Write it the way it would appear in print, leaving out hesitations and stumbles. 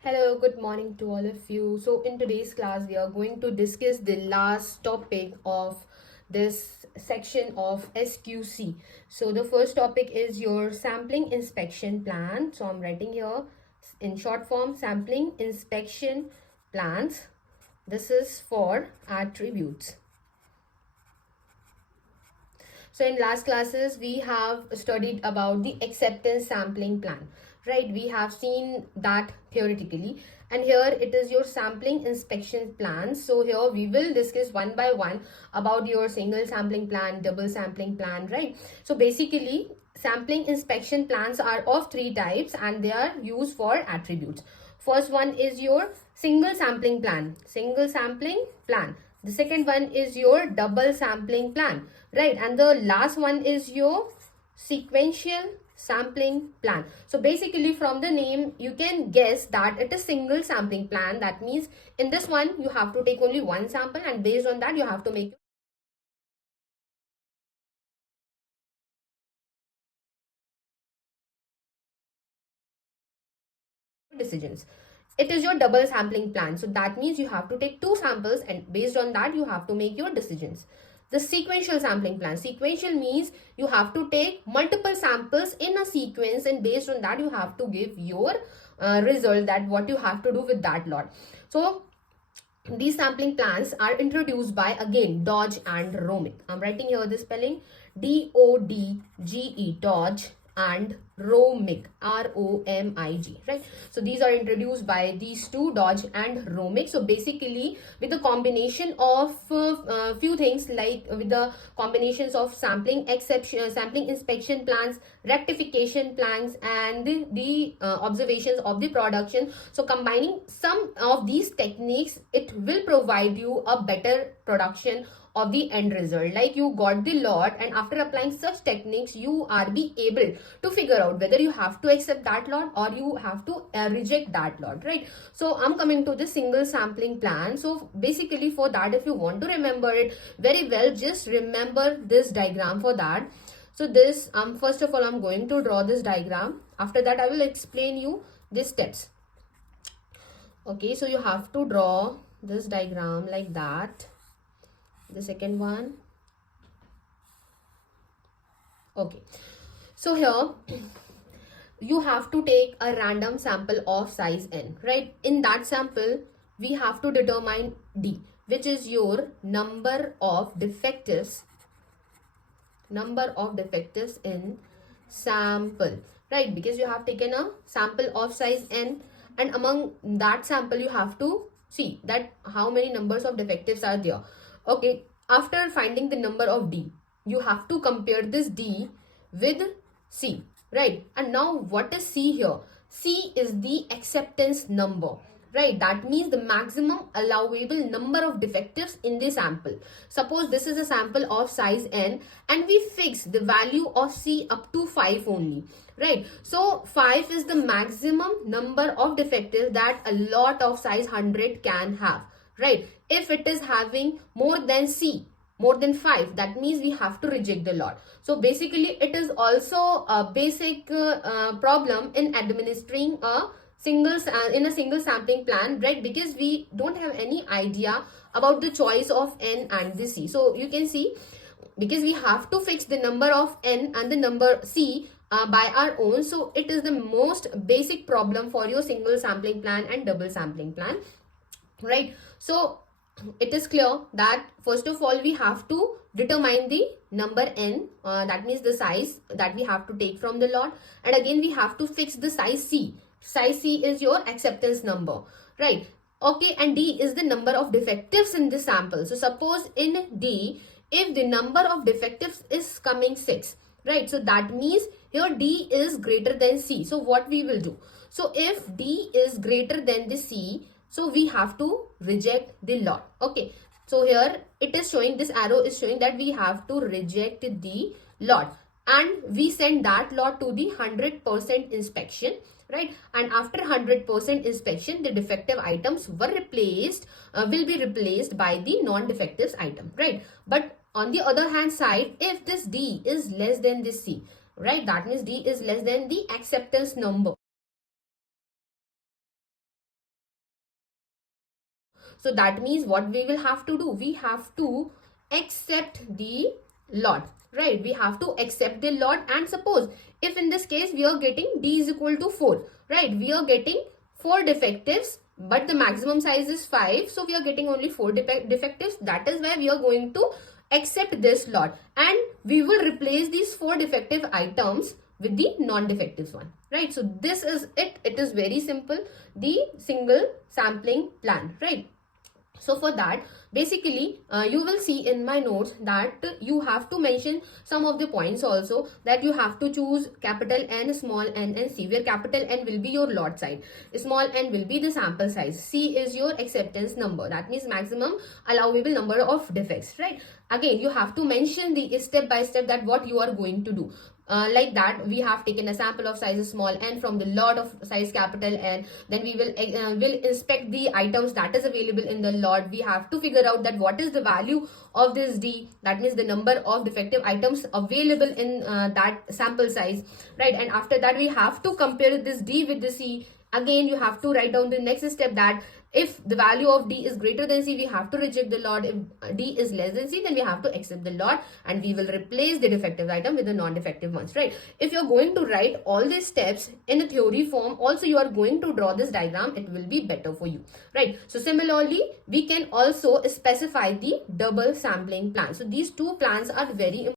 Hello, good morning to all of you. So, in today's class, we are going to discuss the last topic of this section of SQC. So, the first topic is your sampling inspection plan. So, I'm writing here in short form sampling inspection plans. This is for attributes. So in last classes, we have studied about the acceptance sampling plan, right? We have seen that theoretically, and here it is your sampling inspection plan. So here we will discuss one by one about your single sampling plan, double sampling plan, right? So basically, sampling inspection plans are of three types and they are used for attributes. First one is your single sampling plan, the second one is your double sampling plan, right? And the last one is your sequential sampling plan. So basically from the name you can guess that it is single sampling plan. That means in this one you have to take only one sample and based on that you have to make decisions. It is your double sampling plan. So that means you have to take two samples and based on that you have to make your decisions. The sequential sampling plan. Sequential means you have to take multiple samples in a sequence and based on that you have to give your result, that what you have to do with that lot. So these sampling plans are introduced by again Dodge and Romick. I'm writing here the spelling DODGE, Dodge and Romick, ROMIG, right? So these are introduced by these two, Dodge and Romick. So basically with the combination of few things, like with the combinations of sampling inspection plans, rectification plans, and the observations of the production. So combining some of these techniques, it will provide you a better production of the end result. Like you got the lot and after applying such techniques you are be able to figure out whether you have to accept that lot or you have to reject that lot, right? So I'm coming to the single sampling plan. So basically for that, if you want to remember it very well, just remember this diagram for that. So this first of all I'm going to draw this diagram. After that I will explain you the steps. Okay, so you have to draw this diagram like that. The second one. Okay, so here you have to take a random sample of size n, right? In that sample we have to determine d, which is your number of defectives in sample, right? Because you have taken a sample of size n and among that sample you have to see that how many numbers of defectives are there. Okay, after finding the number of d, you have to compare this d with c, right? And now what is c here? C is the acceptance number, right? That means the maximum allowable number of defectives in the sample. Suppose this is a sample of size n and we fix the value of c up to 5 only, right? So 5 is the maximum number of defectives that a lot of size 100 can have, right? If it is having more than c, more than 5, that means we have to reject the lot. So basically it is also a basic problem in administering a single sampling plan, right? Because we don't have any idea about the choice of n and the c. So you can see, because we have to fix the number of n and the number c by our own. So it is the most basic problem for your single sampling plan and double sampling plan, right? So it is clear that first of all we have to determine the number n, that means the size that we have to take from the lot, and again we have to fix the size c. Size c is your acceptance number, right? Okay, and d is the number of defectives in the sample. So suppose in d, if the number of defectives is coming 6, right? So that means here d is greater than c. So what we will do? So if d is greater than the c, so we have to reject the lot. Okay, so here it is showing, this arrow is showing that we have to reject the lot and we send that lot to the 100% inspection, right? And after 100% inspection, the defective items were replaced, will be replaced by the non-defectives item, right? But on the other hand side, if this d is less than this c, right, that means d is less than the acceptance number, So that means what we will have to do, we have to accept the lot, right? We have to accept the lot. And suppose if in this case we are getting d is equal to 4, right? We are getting 4 defectives, but the maximum size is 5, so we are getting only 4 defectives. That is why we are going to accept this lot, and we will replace these 4 defective items with the non-defective one, right? So this is it. It is very simple, the single sampling plan, right? So for that, basically you will see in my notes that you have to mention some of the points also, that you have to choose capital N, small n and C, where capital N will be your lot size, small n will be the sample size, C is your acceptance number, that means maximum allowable number of defects, right? Again, you have to mention the step by step that what you are going to do. Like that, we have taken a sample of size small n from the lot of size capital N. Then we will inspect the items that is available in the lot. We have to figure out that what is the value of this D, that means the number of defective items available in that sample size, right? And after that, we have to compare this D with the C. Again, you have to write down the next step, that if the value of D is greater than C, we have to reject the lot. If D is less than C, then we have to accept the lot, and we will replace the defective item with the non-defective ones, right? If you're going to write all these steps in a theory form, also you are going to draw this diagram, it will be better for you, right? So similarly, we can also specify the double sampling plan. So these two plans are very important.